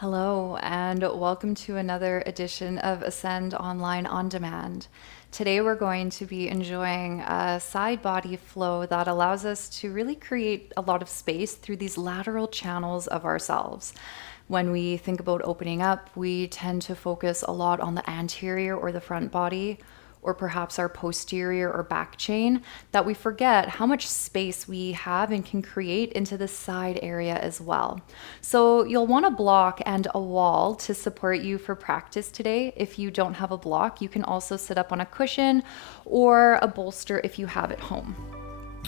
Hello, and welcome to another edition of Ascend Online On Demand. Today, we're going to be enjoying a side body flow that allows us to really create a lot of space through these lateral channels of ourselves. When we think about opening up, we tend to focus a lot on the anterior or the front body, or perhaps our posterior or back chain, that we forget how much space we have and can create into the side area as well. So you'll want a block and a wall to support you for practice today. If you don't have a block, you can also sit up on a cushion or a bolster if you have at home.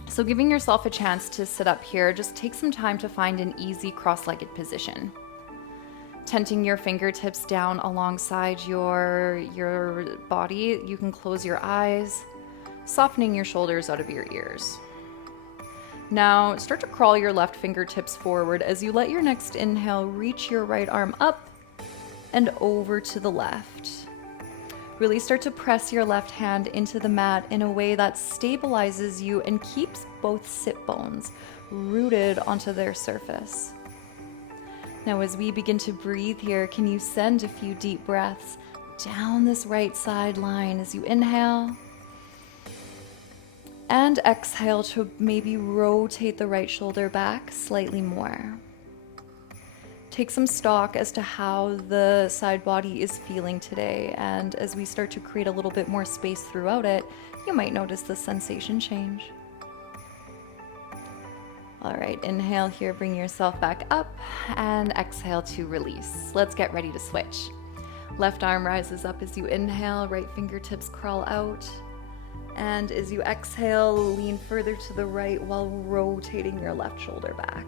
So giving yourself a chance to sit up here, just take some time to find an easy cross-legged position. Tenting your fingertips down alongside your body, you can close your eyes, softening your shoulders out of your ears. Now start to crawl your left fingertips forward as you let your next inhale reach your right arm up and over to the left. Really start to press your left hand into the mat in a way that stabilizes you and keeps both sit bones rooted onto their surface. Now, as we begin to breathe here, can you send a few deep breaths down this right side line as you inhale and exhale to maybe rotate the right shoulder back slightly more. Take some stock as to how the side body is feeling today, and as we start to create a little bit more space throughout it, you might notice the sensation change. All right, inhale here, bring yourself back up, and exhale to release. Let's get ready to switch. Left arm rises up as you inhale, right fingertips crawl out. And as you exhale, lean further to the right while rotating your left shoulder back.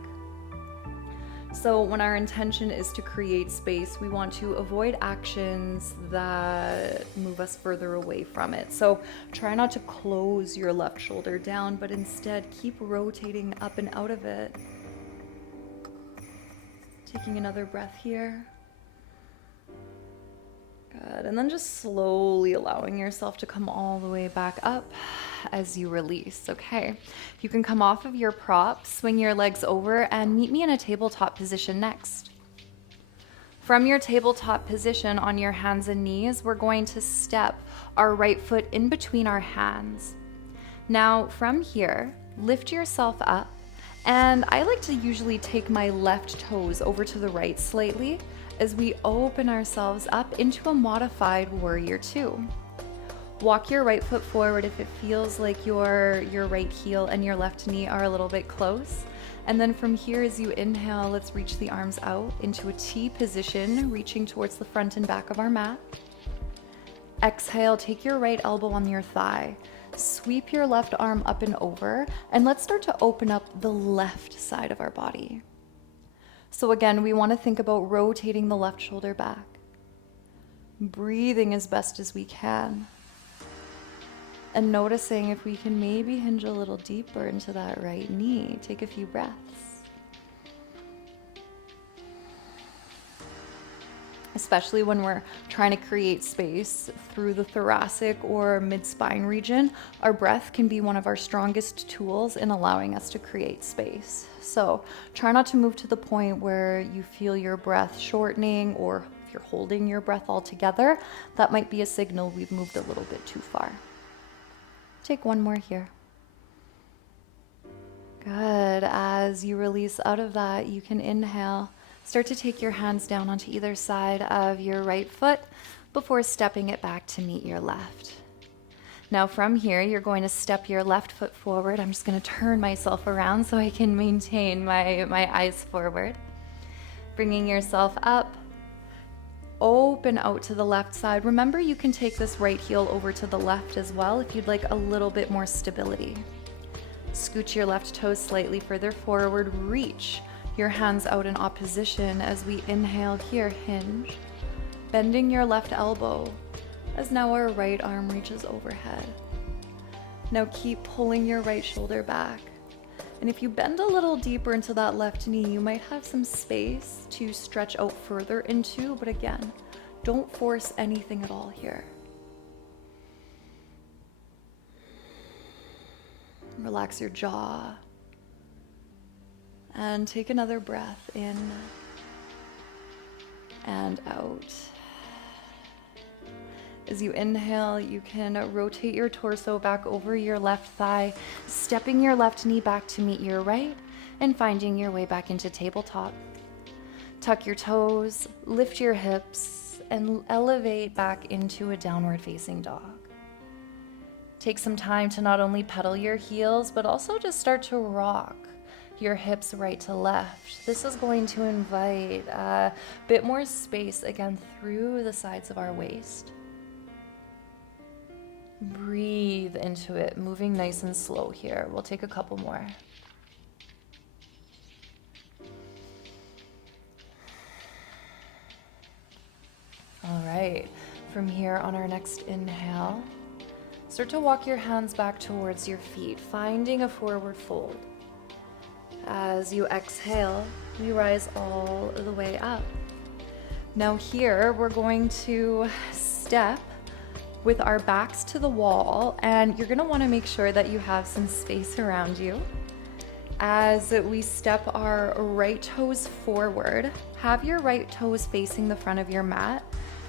So when our intention is to create space, we want to avoid actions that move us further away from it. So try not to close your left shoulder down, but instead keep rotating up and out of it. Taking another breath here. Good, and then just slowly allowing yourself to come all the way back up as you release. Okay, you can come off of your prop, swing your legs over, and meet me in a tabletop position next. From your tabletop position on your hands and knees, we're going to step our right foot in between our hands. Now, from here, lift yourself up, and I like to usually take my left toes over to the right slightly as we open ourselves up into a modified warrior two. Walk your right foot forward if it feels like your right heel and your left knee are a little bit close. And then from here, as you inhale, let's reach the arms out into a T position, reaching towards the front and back of our mat. Exhale, take your right elbow on your thigh. Sweep your left arm up and over, and let's start to open up the left side of our body. So again, we want to think about rotating the left shoulder back, breathing as best as we can, and noticing if we can maybe hinge a little deeper into that right knee. Take a few breaths. Especially when we're trying to create space through the thoracic or mid-spine region, our breath can be one of our strongest tools in allowing us to create space. So try not to move to the point where you feel your breath shortening, or if you're holding your breath altogether, that might be a signal we've moved a little bit too far. Take one more here. Good. As you release out of that, you can inhale. Start to take your hands down onto either side of your right foot before stepping it back to meet your left. Now from here, you're going to step your left foot forward. I'm just going to turn myself around so I can maintain my eyes forward. Bringing yourself up, open out to the left side. Remember, you can take this right heel over to the left as well if you'd like a little bit more stability. Scoot your left toes slightly further forward, reach your hands out in opposition as we inhale here, hinge, bending your left elbow as now our right arm reaches overhead. Now keep pulling your right shoulder back. And if you bend a little deeper into that left knee, you might have some space to stretch out further into, but again, don't force anything at all here. Relax your jaw. And take another breath in and out. As you inhale, you can rotate your torso back over your left thigh, stepping your left knee back to meet your right, and finding your way back into tabletop. Tuck your toes, lift your hips, and elevate back into a downward facing dog. Take some time to not only pedal your heels, but also just start to rock your hips right to left. This is going to invite a bit more space again through the sides of our waist. Breathe into it, moving nice and slow here. We'll take a couple more. All right, from here on our next inhale, start to walk your hands back towards your feet, finding a forward fold. As you exhale, we rise all the way up. Now here, we're going to step with our backs to the wall, and you're gonna wanna make sure that you have some space around you. As we step our right toes forward, have your right toes facing the front of your mat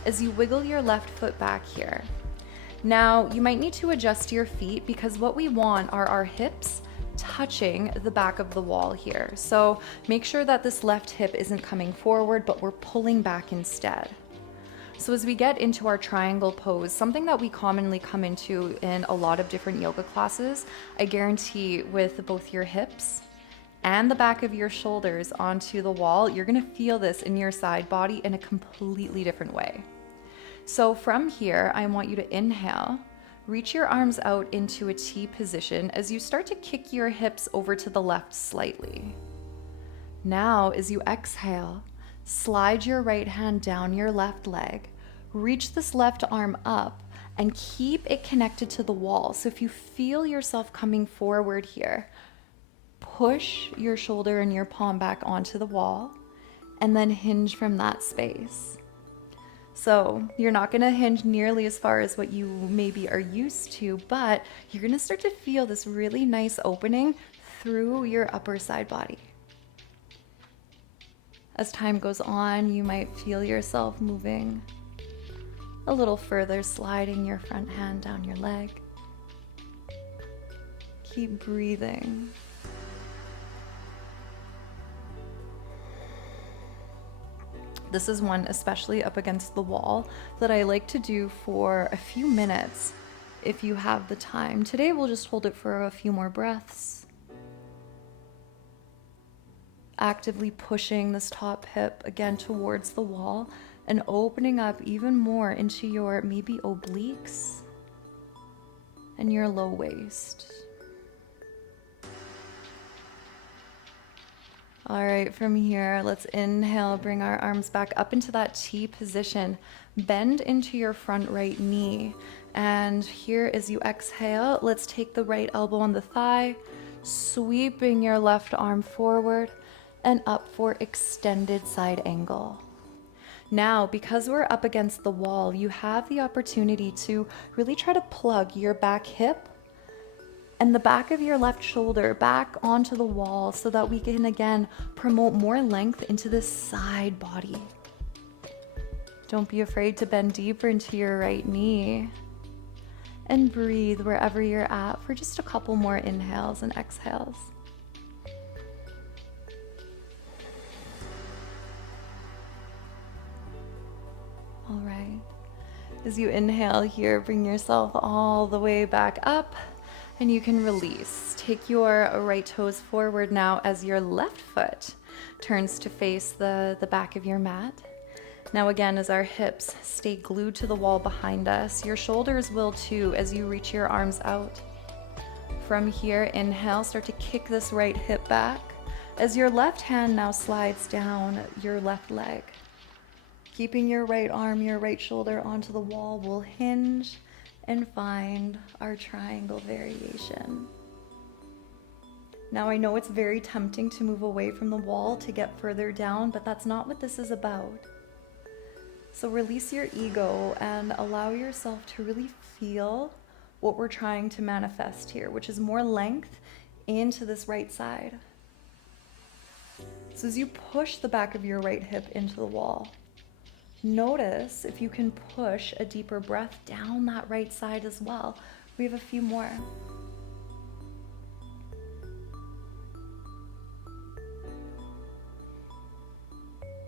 as you wiggle your left foot back here. Now, you might need to adjust your feet because what we want are our hips touching the back of the wall here. So make sure that this left hip isn't coming forward, but we're pulling back instead. So as we get into our triangle pose, something that we commonly come into in a lot of different yoga classes, I guarantee with both your hips and the back of your shoulders onto the wall, you're gonna feel this in your side body in a completely different way. So from here, I want you to inhale, reach your arms out into a T position as you start to kick your hips over to the left slightly. Now, as you exhale, slide your right hand down your left leg, reach this left arm up, and keep it connected to the wall. So if you feel yourself coming forward here, push your shoulder and your palm back onto the wall, and then hinge from that space. So you're not gonna hinge nearly as far as what you maybe are used to, but you're gonna start to feel this really nice opening through your upper side body. As time goes on, you might feel yourself moving a little further, sliding your front hand down your leg. Keep breathing. This is one, especially up against the wall, that I like to do for a few minutes if you have the time. Today we'll just hold it for a few more breaths. Actively pushing this top hip again towards the wall and opening up even more into your maybe obliques and your low waist. All right, from here, let's inhale, bring our arms back up into that T position. Bend into your front right knee. And here, as you exhale, let's take the right elbow on the thigh, sweeping your left arm forward and up for extended side angle. Now, because we're up against the wall, you have the opportunity to really try to plug your back hip and the back of your left shoulder back onto the wall so that we can again promote more length into this side body. Don't be afraid to bend deeper into your right knee and breathe wherever you're at for just a couple more inhales and exhales. All right, as you inhale here, bring yourself all the way back up. And you can release. Take your right toes forward now as your left foot turns to face the back of your mat. Now again, as our hips stay glued to the wall behind us, your shoulders will too as you reach your arms out. From here, inhale, start to kick this right hip back as your left hand now slides down your left leg. Keeping your right arm, your right shoulder onto the wall, we'll hinge and find our triangle variation. Now I know it's very tempting to move away from the wall to get further down, but that's not what this is about. So release your ego and allow yourself to really feel what we're trying to manifest here, which is more length into this right side. So as you push the back of your right hip into the wall, Notice if you can push a deeper breath down that right side as well. We have a few more.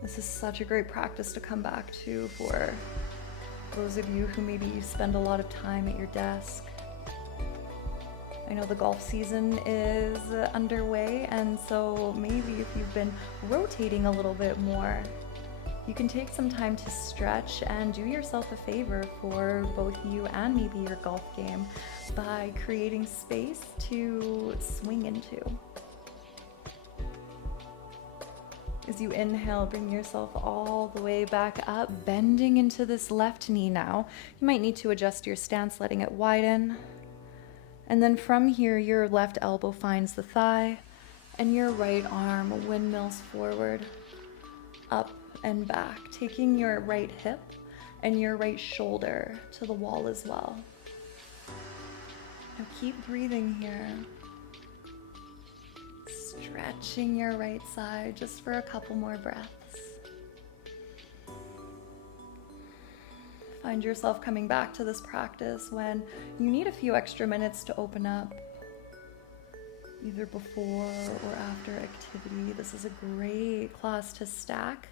This is such a great practice to come back to for those of you who maybe spend a lot of time at your desk. I know the golf season is underway, and so maybe if you've been rotating a little bit more, you can take some time to stretch and do yourself a favor for both you and maybe your golf game by creating space to swing into. As you inhale, bring yourself all the way back up, bending into this left knee now. You might need to adjust your stance, letting it widen. And then from here, your left elbow finds the thigh, and your right arm windmills forward, up and back, taking your right hip and your right shoulder to the wall as well. Now keep breathing here. Stretching your right side just for a couple more breaths. Find yourself coming back to this practice when you need a few extra minutes to open up, either before or after activity. This is a great class to stack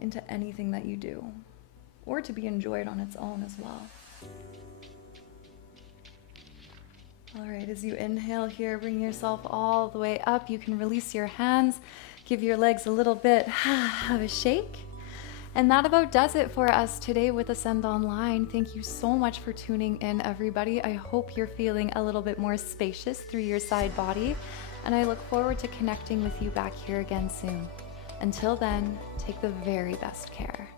into anything that you do, or to be enjoyed on its own as well. All right, as you inhale here, bring yourself all the way up. You can release your hands, give your legs a little bit of a shake. And that about does it for us today with Ascend Online. Thank you so much for tuning in, everybody. I hope you're feeling a little bit more spacious through your side body, and I look forward to connecting with you back here again soon. Until then, take the very best care.